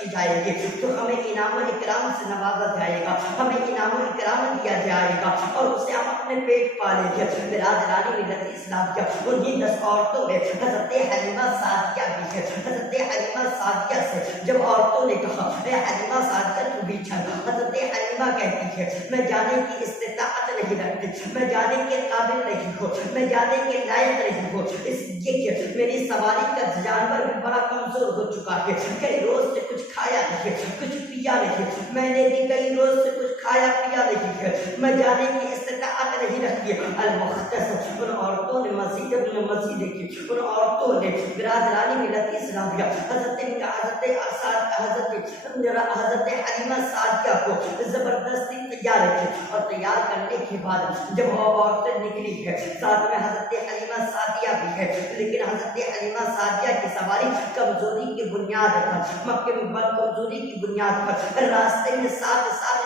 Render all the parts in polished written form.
کی جائے گی تو ہمیں انعام و اکرام سے نوازا جائے گا، ہمیں انعام و اکرام دیا جائے گا اور اسے ہم اپنے پیٹ پالیں گے۔ برادران ملت اسلامیہ، انہیں 10 عورتوں میں حضرت حلیمہ سعدیہ بھی ہے۔ حضرت حلیمہ سعدیہ سے جب عورتوں نے کہا اے حلیمہ سعدیہ تو بھی چل، حضرت حلیمہ کہتی ہے میں جانے کی استطاعت نہیں رکھتی، میں جانے کے قابل نہیں ہوں، میں جانے کے لائق نہیں ہوں، اس لیے کہ میری سواری کا جانور بھی بڑا کمزور ہو چکا ہے، کئی روز سے کچھ کھایا نہیں، کچھ پیا نہیں، میں نے بھی کئی روز سے کچھ کھایا پیا نہیں ہے، میں جانے کی استطاعت نہیں رکھتی۔ المختصر ان عورتوں نے مزید دیکھی، ان عورتوں نے برادرانی ملت اسلامیہ حضرت حلیمہ سعدیہ کو زبردستی تیار کی اور تیار کرنے کے بعد جب وہ عورتیں نکلی ہے ساتھ میں حضرت حلیمہ سعدیہ بھی ہے، لیکن حضرت حلیمہ سعدیہ کی سواری کمزوری کی بنیاد پر، مکے میں کمزوری کی بنیاد پر راستے میں 7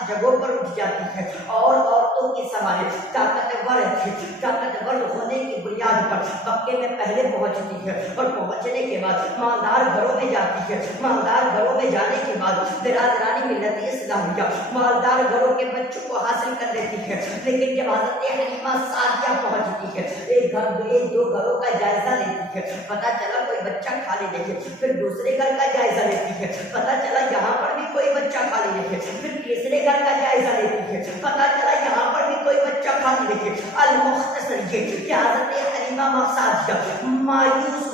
جگہوں پر اٹھ جاتی ہے اور عورتوں کی سواری طاقتور ہونے کی بنیاد پر مکے میں پہلے پہنچتی ہے اور پہنچنے کے بعد مالدار گھروں میں جاتی ہے، مالدار گھروں میں جانے کے بعد برادرانی ملت اسلامیہ مالدار گھروں کے بچوں کو حاصل کر لیتی ہے، لیکن جب حضرت حلیمہ سعدیہ پہنچتی ہے ایک دو گھروں کا جائزہ لیتی ہے، پتہ چلا کوئی بچہ خالی نہیں ہے، پھر دوسرے گھر کا جائزہ لیتی ہے، پتہ چلا یہاں پر بھی کوئی بچہ خالی نہیں ہے، پھر تیسرے گھر کا جائزہ لیتی ہے، پتہ چلا یہاں پر بھی کوئی بچہ خالی نہیں ہے۔ المختصر یہ کہ حضرت حلیمہ سعدیہ مایوس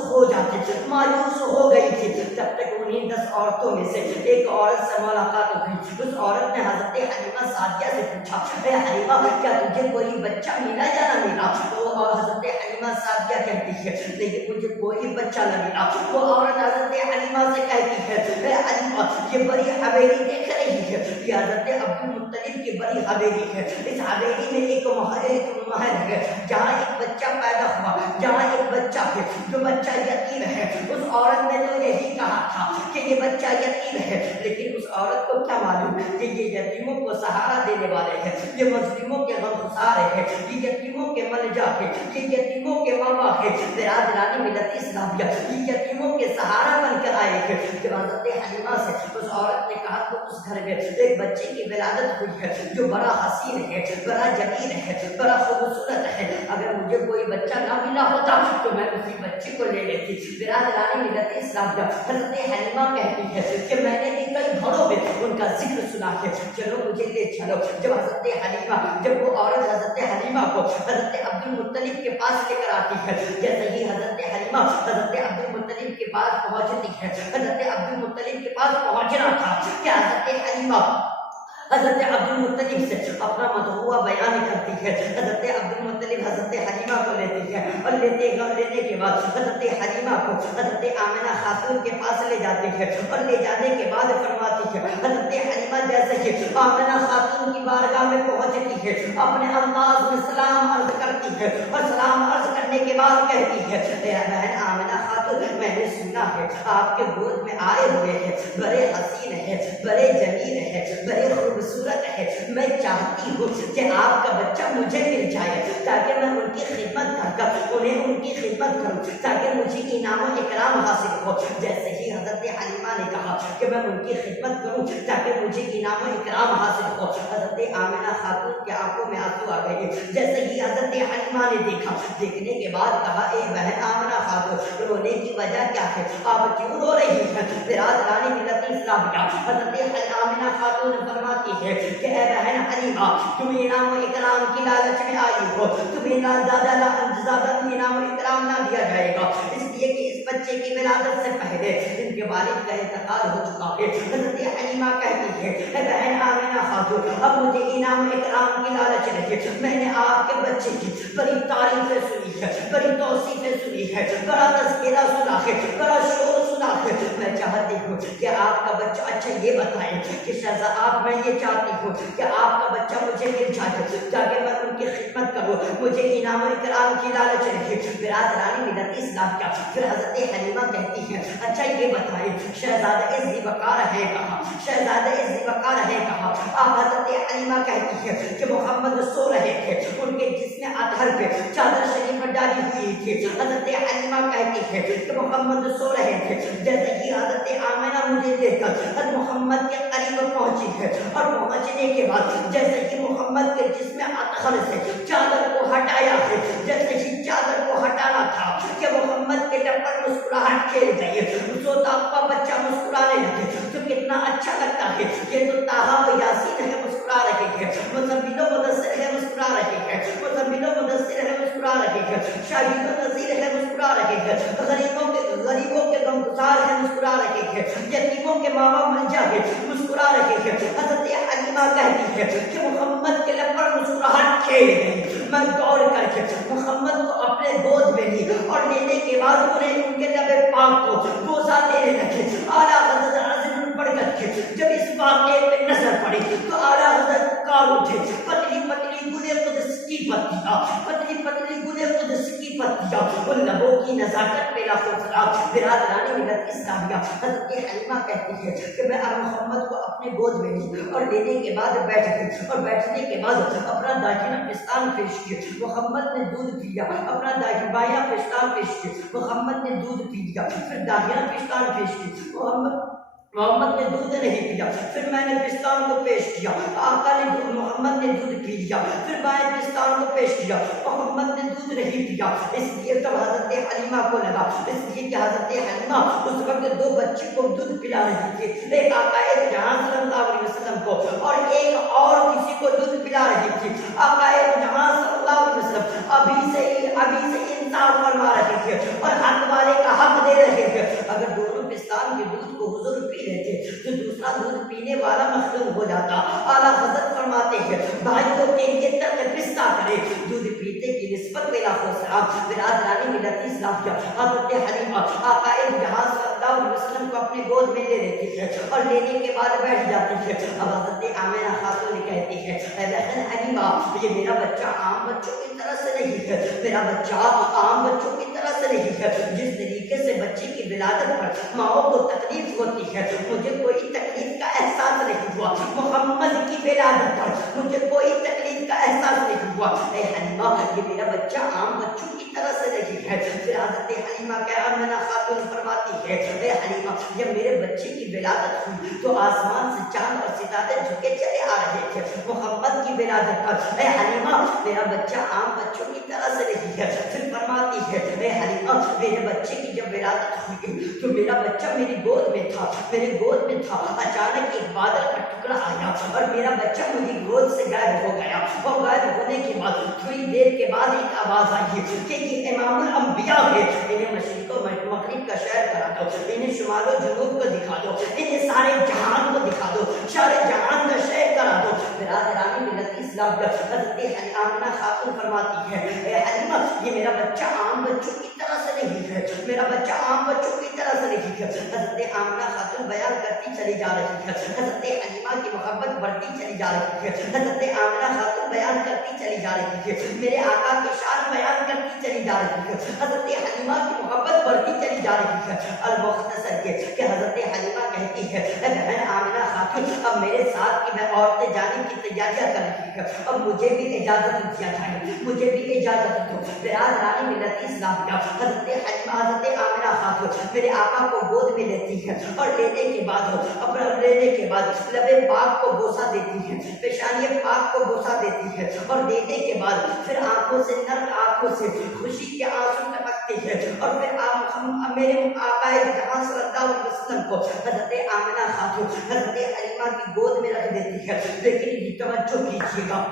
ہو گئی تھی، جب تک انہیں 10 عورتوں میں سے ایک عورت سے ملاقات ہوئی۔ اس عورت نے حضرت حلیمہ سعدیہ سے پوچھا اے حلیمہ کیا تجھے کوئی بچہ ملا یا نہ ملا؟ تو حضرت حلیمہ سعدیہ کہتی ہے لیکن مجھے کوئی بچہ نہ ملا۔ وہ عورت حضرت حلیمہ سے کہتی ہے اے حلیمہ یہ بڑی حویلی دیکھ رہی ہے، یہ حضرت عبدالمطلب کی بڑی حویلی ہے، اس حویلی میں ایک محل ہے جہاں ایک بچہ پیدا ہوا، جہاں ایک بچہ ہے جو بچہ یتیم ہے۔ اس عورت نے تو یہی کہا تھا کہ یہ بچہ یتیم ہے، لیکن اس عورت کو کیا معلوم کہ یہ یتیموں کو سہارا دینے والے ہیں، یہ مظلوموں کے غمگسار ہیں، یہ یتیموں کے ملجا ہے، یہ یتیموں کے ماما ہے۔ برادرانی ملت اسلامیہ یہ یتیموں کے سہارا بن کر آئے ہیں۔ جب حضرت حلیمہ سے اس عورت نے کہا تو اس گھر میں ایک بچے کی ولادت ہوئی ہے جو بڑا حسین ہے، بڑا جمیل ہے، بڑا خوبصورت ہے، اگر مجھے کوئی بچہ نہ ملا ہوتا تو میں اسی بچے کو لے لیتی۔ برادرانی ملت اسلامیہ حضرت حلیمہ کہتی ہے کہ میں نے بھی کئی گھروں میں ان کا ذکر سنا ہے، چلو مجھے لے چلو۔ جب حضرت حلیمہ جب وہ عورت حضرت حلیمہ کو حضرت عبدالمطلب کے پاس لے کر آتی ہے، جیسے ہی حضرت حلیمہ حضرت عبدالمطلب کے پاس پہنچتی ہے، حضرت عبدالمطلب کے پاس پہنچنا تھا کہ حضرت حلیمہ حضرت عبدالمطلب سے اپنا مدعوہ بیان کرتی ہے۔ حضرت عبدالمطلب حضرت حلیمہ کو لیتی ہے اور لینے کے بعد حضرت حلیمہ کو حضرت آمنہ خاتون کے پاس لے جاتی ہے اور لے جانے کے بعد فرماتی ہے حضرت حلیمہ جیسے کہ آمنہ خاتون کی بارگاہ میں پہنچتی ہے اپنے انداز میں سلام عرض کرتی ہے اور سلام عرض کرنے کے بعد کہتی ہے اے بہن آمنہ خاتون میں نے سنا ہے آپ کے گود میں آئے ہوئے ہیں، بڑے حسین ہیں، بڑے جمیل ہیں، بڑے خوبصورت ہے، میں چاہتی ہوں کہ آپ کا بچہ مجھے مل جائے تاکہ میں ان کی خدمت کر انہیں ان کی خدمت کروں تاکہ مجھے انعام و اکرام حاصل ہو۔ جیسے ہی حضرت حلیمہ نے کہا کہ میں ان کی خدمت کروں تاکہ مجھے انعام و اکرام حاصل ہو، حضرت آمنہ خاتون کی آنکھوں میں آنسو آ گئے۔ جیسے ہی حضرت حلیمہ نے دیکھا، دیکھنے کے بعد کہا اے بہن آمنہ خاتون رونے کی وجہ کیا ہے، آپ کیوں رو رہی ہیں؟ برادرانی ملت اسلامیہ حضرت آمنہ خاتون نے فرماتی ہے کہ اے بہن حلیمہ تم انعام و اکرام کی لالچ میں آئی ہو، تمہیں زیادہ انعام و اکرام نہ دیا جائے گا، اس لیے کہ اس بچے کی ولادت سے پہلے ان کے والد کا انتقال ہو چکا ہے۔ حضرت حلیمہ کہتی ہے اے بہن آمنہ خاتون اب مجھے انعام و اکرام کی لالچ نہیں، میں نے آپ کے بچے کی بڑی تعریفیں سنی ہے، بڑی توصیفیں سنی ہے، بڑا تذکرہ سنا ہے، بڑا شور سنا ہے، میں چاہتی ہوں کہ آپ کا بچہ اچھا یہ بتائیں کہ شہزاد میں یہ چاہتی ہوں کہ آپ کا بچہ مجھے مل جائے تاکہ میں ان کی خدمت کروں، مجھے انعام و اکرام کی لالچ نہیں۔ برادرانی ملت اسلامیہ پھر حضرت حلیمہ کہتی ہے اچھا یہ بتائیں شہزادہ ذی وقار ہے کہاں، شہزادہ ذی وقار ہے کہاں؟ آپ حضرت حلیمہ کہتی ہے کہ محمد سو رہے تھے، ان کے جسم اطہر پہ چادر شریف ڈالی ہوئی تھی۔ حضرت حلیمہ کہتی ہے کہ محمد سو رہے تھے، جیسے کہ حضرت آمنہ مجھے لے کر حضرت محمد کے قریب پہنچی ہے، اور پہنچنے کے بعد جیسے کہ محمد کے جسم اطہر سے چادر کو ہٹایا ہے، جیسے کہ چادر کو ہٹانا تھا کہ محمد کے لب پر مسکراہٹ کھیل گئی، سوتا ہوا بچہ مسکرانے لگے تو کتنا اچھا لگتا ہے۔ یہ تو طٰہٰ و یاسین ہے مسکرا رہے ہیں، مزمل و مدثر ہے مسکرا رہے ہیں، مزمل و مدثر ہے مسکرا رہے ہیں، شاہد و نذیر ہے مسکرا رہے ہیں، غریبوں کے غمگسار ہے مسکرا رہے ہیں، یتیموں کے ماں باپ ملجا ہے مسکرا رہے ہیں۔ حضرت حلیمہ کہتی ہے کہ محمد کے لب پر مسکراہٹ کھیل گئی، میں دوڑ کر کے محمد کو اپنے گود میں لی اور لینے کے بعد انہیں ان کے لب پاک کو بوسہ دینے لگے۔ اعلیٰ حضرت عظیم بڑھ کر کے جب اس واقعے پہ نظر پڑی تو اعلیٰ حضرت پکار اٹھے، پتلی پتلی گلے قدس کی پتیاں، پتلی پتلی گلے قدس کی پتیاں، ان لبوں کی نزاکت پہ لاکھوں سلام۔ برادران ملت اسلامیہ، حضرت حلیمہ کہتی ہے کہ میں محمد کو اپنے گود میں لی اور لینے کے بعد بیٹھ گئی، اور بیٹھنے کے بعد اپنا داہنا پستان پیش کیا، محمد نے دودھ پیا، اپنا بایاں پستان پیش کیا، محمد نے دودھ پی لیا، پھر داہنا پستان پیش کیا، محمد نے دودھ نہیں پیا، پھر میں نے پستان کو پیش کیا، آقا نے محمد نے دودھ پی لیا، پھر بائیں پستان کو پیش کیا، محمد نے دودھ نہیں پیا۔ اس لیے تب حضرت حلیمہ کو لگا، اس لیے کہ حضرت حلیمہ اس وقت دو بچے کو دودھ پلا رہی تھی، ایک آقا جہاں صلی اللہ علیہ وسلم کو اور ایک اور کسی کو دودھ پلا رہی تھی۔ آقا جہاں صلی اللہ علیہ وسلم ابھی سے انصاف فرما رہے تھے اور حق والے کا حق دے رہے تھے۔ اگر دونوں پستان کے دودھ کو حضور پی لیتے تو دوسرا دودھ پینے والا مخلوق ہو جاتا۔ اعلیٰ حضرت فرماتے ہیں بھائیوں کے لیے ترک پستہ کرے، دودھ پیتے کی نسبت میں لاکھوں سلام۔ برادران ملت اسلامیہ، حضرت حلیمہ آقا جہاں صلی اللہ علیہ وسلم کو اپنے گود میں لے لیتی ہے اور لینے کے بعد بیٹھ جاتی ہے۔ اب حضرت آمنہ خاتون کہتی ہے اے بہن حلیمہ، یہ میرا بچہ عام بچوں کی طرح سے نہیں ہے، میرا بچہ عام بچوں کی طرح سے نہیں ہے۔ جس طریقے سے بچے کی ولادت پر ماؤں کو تکلیف ہوتی ہے، مجھے کوئی تکلیف کا احساس نہیں ہوا۔ محمد کی ولادت پر مجھے کوئی تکلیف کا احساس نہیں ہوا۔ اے حلیمہ، یہ میرا بچہ عام بچوں کی طرح سے نہیں ہے۔ پھر حضرت حلیمہ کیا آمنہ خاتون فرماتی ہے اے حلیمہ، جب میرے بچے کی ولادت ہوئی تو آسمان سے چاند اور ستارے جھکے چلے آ رہے تھے محمد کی ولادت پر۔ اے حلیمہ، میرا بچہ عام بچوں کی طرح سے نہیں ہے۔ پھر فرماتی ہے اے حلیمہ، میرے بچے کی جب ولادت ہوئی تو میرا بچہ میری گود میں تھا، میرے گود میں تھا، اچانک ایک بادل کا ٹکڑا آیا اور میرا بچہ میری گود سے غائب ہو گیا، اور غائب ہونے کے بعد تھوڑی دیر کے بعد ایک آواز آئی کہ یہ امام الانبیاء ہے، انہیں مشرق و مغرب کا شہر کرا دو، انہیں شمال و جنوب کو دکھا دو، انہیں سارے جہان کو دکھا دو، سارے جہان کا شہر کرا دو۔ برادران ملت اسلام، حضرت آمنہ خاتون فرماتی ہے اے حلیمہ، یہ میرا بچہ عام بچوں کی طرح سے نہیں ہے، میرا بچہ عام بچوں کی طرح سے نہیں ہے۔ حضرت آمنہ خاتون بیان کرتی چلی جا رہی ہے، حضرت حلیمہ کی محبت بڑھتی چلی جا رہی ہے، حضرت آمنہ خاتون بیان کرتی چلی جا رہی ہے، میرے آقا کی شان بیان کرتی چلی جا رہی ہے، حضرت حلیمہ کی محبت بڑھتی چلی جا رہی ہے۔ المختصر یہ کہ حضرت حلیمہ کہتی ہے اے بہن آمنہ خاتون، اب میرے ساتھ کی میں عورتیں جانے کی تیاریاں کر رہی ہے، اب مجھے بھی اجازت دیا جائے، مجھے بھی اجازت دو۔ برادران ملت اسلامیہ، حضرت حلیمہ حضرت آمنہ خاتون میرے آقا کو گود میں لیتی ہے اور لینے کے بعد لب پاک کو بوسہ دیتی ہے، پیشانی پاک کو بوسہ دیتی ہے، اور دینے کے بعد پھر آنکھوں سے نرم آنکھوں سے خوشی کے آنسو ٹپکتے ہیں، اور پھر میرے آقا جہاں صلی اللہ علیہ وسلم کو حضرت آمنہ خاتون حضرت حلیمہ کی گود میں رکھ دیتی ہے۔ لیکن توجہ کیجیے گا،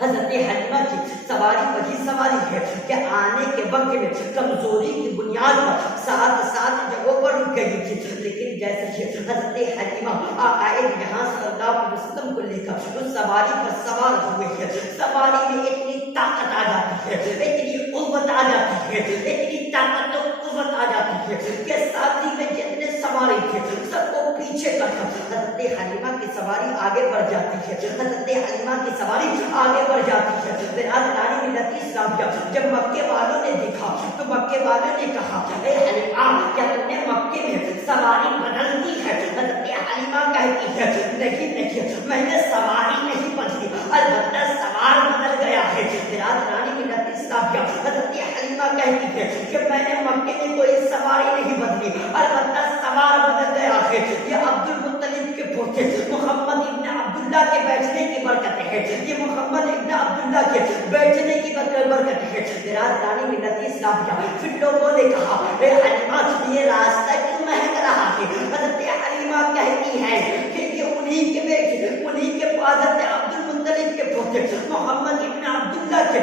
حضرت حلیمہ کی سواری وہی سواری ہے کہ آنے کے وقت میں کمزوری کی بنیاد پر سات جگہوں پر رک گئی تھی، لیکن جیسے کہ حضرت حلیمہ آقا یہاں صلی اللہ علیہ وسلم کو لے کر اس سواری پر سوار ہوئے ہیں، سواری میں اتنی طاقت آ جاتی ہے، اتنی قوت آ جاتی ہے، اتنی طاقت اور قوت آ جاتی ہے کہ ساتھی میں جتنے سواری تھے سب کو پیچھے کر حضرت حلیمہ کی سواری آگے بڑھ جاتی ہے، حضرت حلیمہ کی سواری آگے بڑھ جاتی ہے۔ برادران ملت اسلامیہ، جب مکے والوں نے دیکھا تو مکے والوں نے کہا اے حلیمہ، کیا تم نے مکے میں سواری بدل دی ہے؟ حضرت حلیمہ کہتی ہے نہیں، میں نے سواری نہیں بدلی، البتہ سوار بدل گیا ہے۔ برادران ملت اسلامیہ حضرت حلیمہ کہتی ہے کہ میں نے مکے میں کوئی سواری نہیں بدلی، البتہ سوار بدل گیا ہے۔ یہ عبد المطلب کے پوتے محمد ابن عبداللہ کے بیٹھنے کی برکت ہے، یہ محمد ابن عبداللہ کے بیٹھنے کی برکت ہے۔ برادران ملت اسلامیہ پھر لوگوں نے کہا اے حلیمہ یہ راستہ کیوں مہک رہا ہے؟ حضرت حلیمہ کہتی ہے کہ یہ انہی کے بیٹے، انہی کے حضرت عبد المطلب کے پوتے محمد ابن عبداللہ کے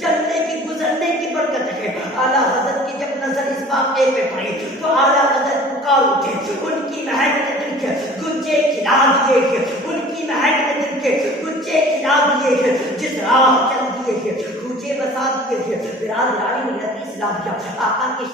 چلنے کی گزرنے کی برکت ہے۔ اعلیٰ حضرت کی جب نظر اس واقعے پہ پڑی تو اعلیٰ حضرت پکار اٹھے، ان کی مہک نے دل کے گنجے کھلا دیے ہیں، ان کی مہک نے دل کے گنجے کھلا دیے ہیں، جس راہ چل دیے ہیں، کوچے بسا دیے ہیں۔ برادران ملت اسلامیہ آقا کی